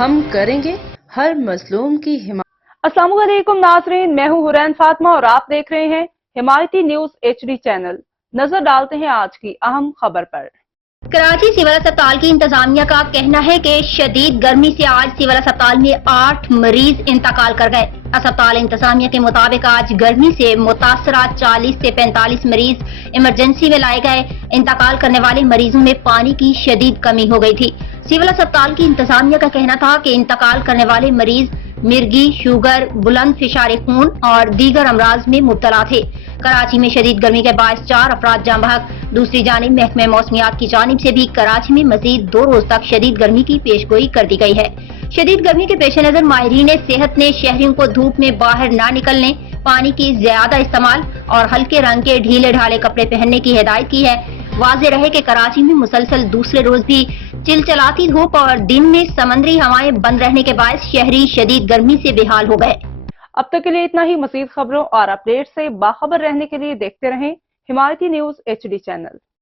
ہم کریں گے ہر مظلوم کی حمایت۔ السلام علیکم ناظرین، میں ہوں حورین فاطمہ اور آپ دیکھ رہے ہیں حمایتی نیوز HD چینل۔ نظر ڈالتے ہیں آج کی اہم خبر پر۔ کراچی سول اسپتال کی انتظامیہ کا کہنا ہے کہ شدید گرمی سے آج سول اسپتال میں 8 مریض انتقال کر گئے۔ اسپتال انتظامیہ کے مطابق آج گرمی سے متاثرہ 40 سے 45 مریض ایمرجنسی میں لائے گئے۔ انتقال کرنے والے مریضوں میں پانی کی شدید کمی ہو گئی تھی۔ سول اسپتال کی انتظامیہ کا کہنا تھا کہ انتقال کرنے والے مریض مرگی، شوگر، بلند فشار خون اور دیگر امراض میں مبتلا تھے۔ کراچی میں شدید گرمی کے باعث 4 افراد جاں بحق۔ دوسری جانب محکمہ موسمیات کی جانب سے بھی کراچی میں مزید 2 روز تک شدید گرمی کی پیشگوئی کر دی گئی ہے۔ شدید گرمی کے پیش نظر ماہرین صحت نے شہریوں کو دھوپ میں باہر نہ نکلنے، پانی کی زیادہ استعمال اور ہلکے رنگ کے ڈھیلے ڈھالے کپڑے پہننے کی ہدایت کی ہے۔ واضح رہے کہ کراچی میں مسلسل دوسرے روز بھی چلچلاتی دھوپ اور دن میں سمندری ہوائیں بند رہنے کے باعث شہری شدید گرمی سے بے حال ہو گئے۔ اب تک کے لیے اتنا ہی۔ مزید خبروں اور اپڈیٹ سے باخبر رہنے کے لیے دیکھتے رہیں حمایتی نیوز HD چینل۔